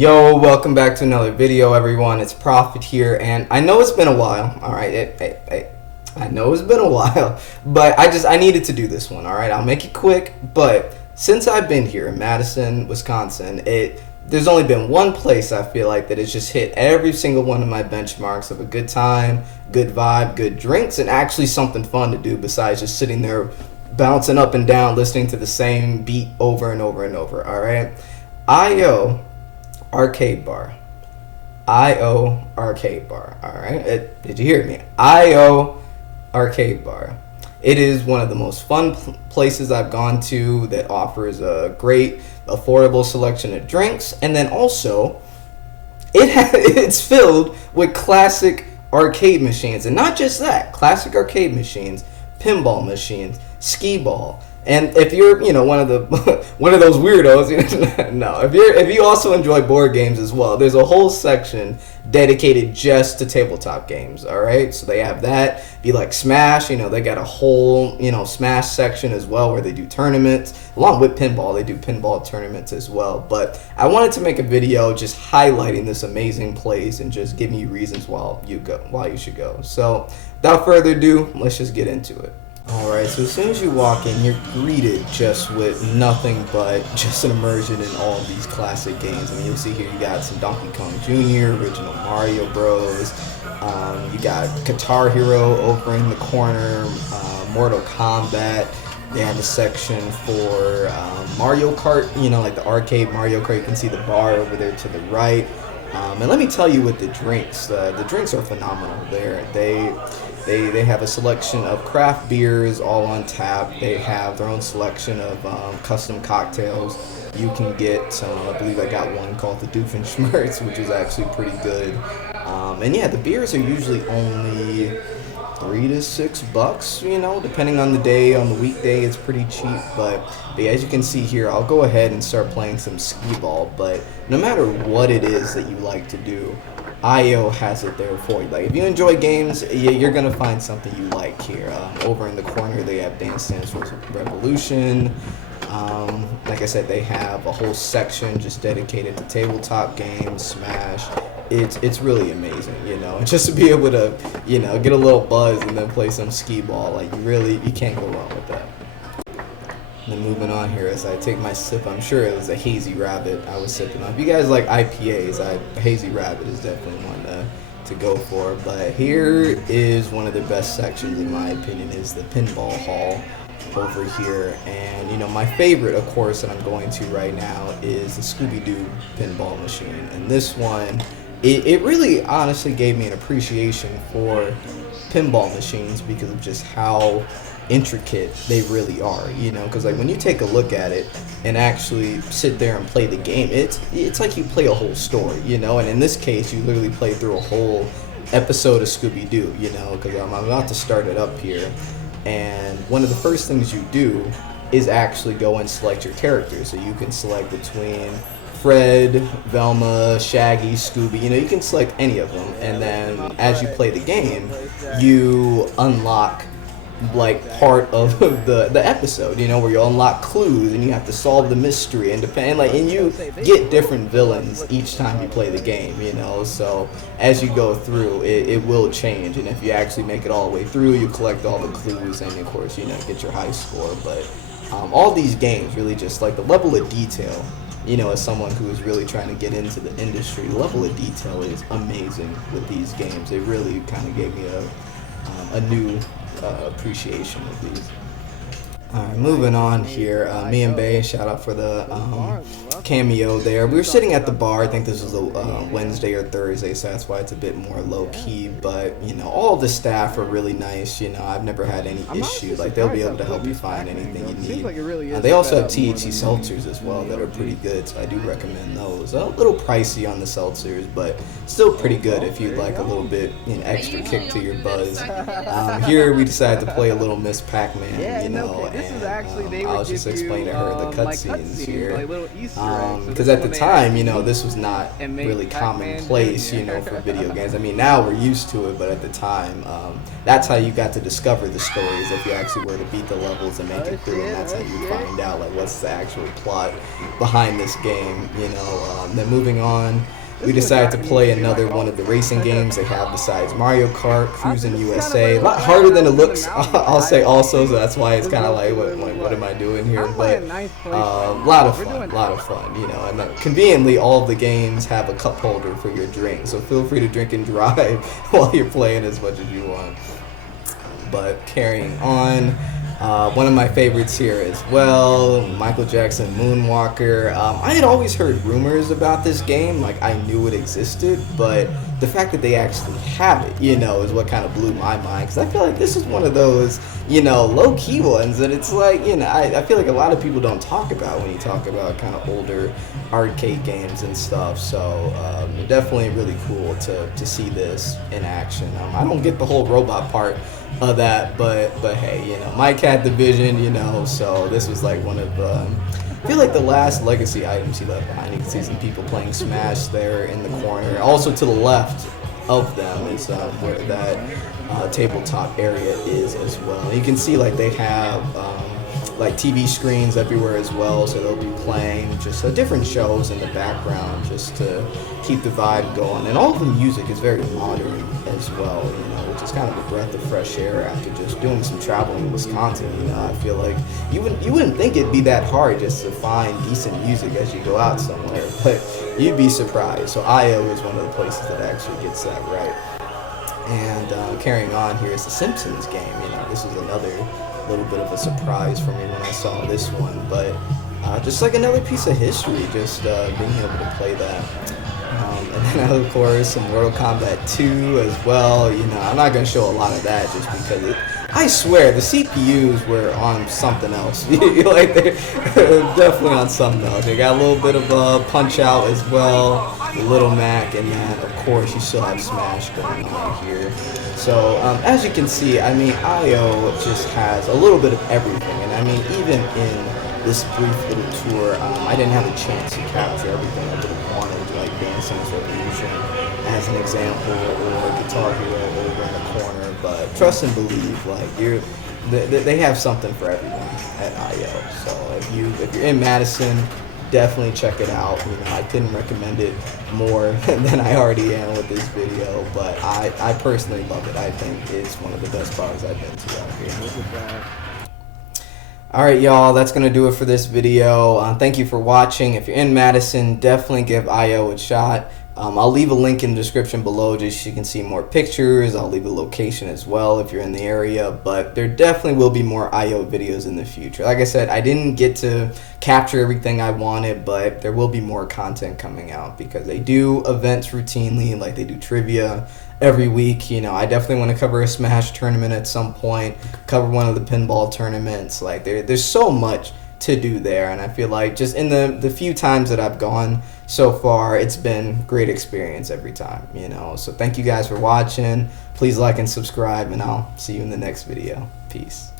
Yo, welcome back to another video, everyone. It's Prophet here, and I know it's been a while. All right, I know it's been a while, but I needed to do this one. All right, I'll make it quick. But since I've been here in Madison, Wisconsin, there's only been one place I feel like that has just hit every single one of my benchmarks of a good time, good vibe, good drinks, and actually something fun to do besides just sitting there bouncing up and down, listening to the same beat over and over and over. All right, IO Arcade Bar. IO Arcade Bar. Alright? Did you hear me? IO Arcade Bar. It is one of the most fun places I've gone to that offers a great, affordable selection of drinks. And then also, it's filled with classic arcade machines. And not just that, classic arcade machines, pinball machines, skee ball. And if you're, one of those weirdos, no. If you also enjoy board games as well, there's a whole section dedicated just to tabletop games. All right, so they have that. If you like Smash, they got a whole, Smash section as well where they do tournaments along with pinball. They do pinball tournaments as well. But I wanted to make a video just highlighting this amazing place and just giving you reasons why you should go. So without further ado, let's just get into it. Alright, so as soon as you walk in, you're greeted just with nothing but just an immersion in all of these classic games. I mean, you'll see here you got some Donkey Kong Jr., original Mario Bros. You got Guitar Hero over in the corner, Mortal Kombat. They have a section for Mario Kart, like the arcade Mario Kart. You can see the bar over there to the right. And let me tell you with the drinks, the drinks are phenomenal there. They have a selection of craft beers all on tap. They have their own selection of custom cocktails. You can get, I believe I got one called the Doofenshmirtz, which is actually pretty good. And yeah, the beers are usually only $3 to $6, depending on the day. On the weekday, it's pretty cheap. But yeah, as you can see here, I'll go ahead and start playing some skee ball. But no matter what it is that you like to do, IO has it there for you. Like, if you enjoy games, you're gonna find something you like here. Over in the corner, they have Dance Dance Revolution. Like I said, they have a whole section just dedicated to tabletop games, Smash. It's really amazing, just to be able to, get a little buzz and then play some skee ball. Like, you can't go wrong with that. And then moving on here as I take my sip, I'm sure it was a Hazy Rabbit I was sipping on. If you guys like IPAs, Hazy Rabbit is definitely one to go for. But here is one of the best sections, in my opinion, is the Pinball Hall over here. And my favorite, of course, that I'm going to right now is the Scooby-Doo pinball machine. And this one, it really honestly gave me an appreciation for pinball machines because of just how intricate they really are, because like when you take a look at it and actually sit there and play the game, it's like you play a whole story, and in this case you literally play through a whole episode of Scooby-Doo, because I'm about to start it up here. And one of the first things you do is actually go and select your characters. So you can select between Fred, Velma, Shaggy, Scooby, you can select any of them. And then as you play the game, you unlock like part of the episode, where you unlock clues and you have to solve the mystery and and you get different villains each time you play the game, so as you go through it will change, and if you actually make it all the way through, you collect all the clues and of course get your high score. But all these games really just like the level of detail, as someone who is really trying to get into the industry, the level of detail is amazing with these games. It really kind of gave me a new appreciation of these. Alright, moving on here. Me and Bay, shout out for the cameo there. We were sitting at the bar. I think this was a Wednesday or Thursday, so that's why it's a bit more low-key. But, all the staff are really nice. I've never had any issue. Like, they'll be able to help you find anything you need. They also have THC seltzers as well that are pretty good, so I do recommend those. A little pricey on the seltzers, but still pretty good if you'd like a little bit extra kick to your buzz. Here we decided to play a little Miss Pac-Man, and I was just explaining to her the cutscenes here. Because at the time, you know, this was not really commonplace, you know, for video games. I mean, now we're used to it, but at the time, that's how you got to discover the stories if you actually were to beat the levels and make it through, and that's how you find out, like, what's the actual plot behind this game, you know. Then moving on, we decided to play another one of the racing games they have besides Mario Kart, Cruis'n USA. A lot harder than it looks, I'll say also, so that's why it's kind of like, what am I doing here? But a lot of fun, you know. And conveniently, all of the games have a cup holder for your drink, so feel free to drink and drive while you're playing as much as you want. But carrying on, one of my favorites here as well, Michael Jackson Moonwalker. I had always heard rumors about this game, like I knew it existed, but the fact that they actually have it, you know, is what kind of blew my mind, because I feel like this is one of those, you know, low-key ones, and it's like, you know, I feel like a lot of people don't talk about when you talk about kind of older arcade games and stuff, so definitely really cool to see this in action. I don't get the whole robot part of that, but hey, you know, Mike had the vision, you know, so this was like one of I feel like the last legacy items he left behind. You can see some people playing Smash there in the corner. Also to the left of them is where that tabletop area is as well. You can see like they have like TV screens everywhere as well, so they'll be playing just different shows in the background just to keep the vibe going. And all of the music is very modern as well, you know, which is kind of a breath of fresh air after just doing some traveling in Wisconsin. You know, I feel like you wouldn't think it'd be that hard just to find decent music as you go out somewhere, but you'd be surprised. So IO is one of the places that actually gets that right. And carrying on here is the Simpsons game. You know, this is another little bit of a surprise for me when I saw this one, but just like another piece of history, just being able to play that. And then of course some Mortal Kombat 2 as well. You know, I'm not gonna show a lot of that just because I swear the CPUs were on something else. Like they're definitely on something else. They got a little bit of a Punch Out as well, the Little Mac, and then of course you still have Smash going on here. So as you can see, I mean, IO just has a little bit of everything, and I mean, even in this brief little tour, I didn't have a chance to capture everything I would have wanted, like Dance Dance Revolution as an example, or Guitar Hero over in the corner, but trust and believe, like they have something for everyone at IO. So if you're in Madison, definitely check it out. You know, I couldn't recommend it more than I already am with this video, but I personally love it. I think it's one of the best bars I've been to out here. Alright y'all, that's going to do it for this video. Thank you for watching. If you're in Madison, definitely give IO a shot. I'll leave a link in the description below just so you can see more pictures. I'll leave a location as well if you're in the area, but there definitely will be more IO videos in the future. Like I said, I didn't get to capture everything I wanted, but there will be more content coming out because they do events routinely, like they do trivia every week. You know, I definitely want to cover a Smash tournament at some point, cover one of the pinball tournaments. Like there's so much to do there, and I feel like just in the few times that I've gone so far, it's been great experience every time, you know. So thank you guys for watching. Please like and subscribe, and I'll see you in the next video. Peace.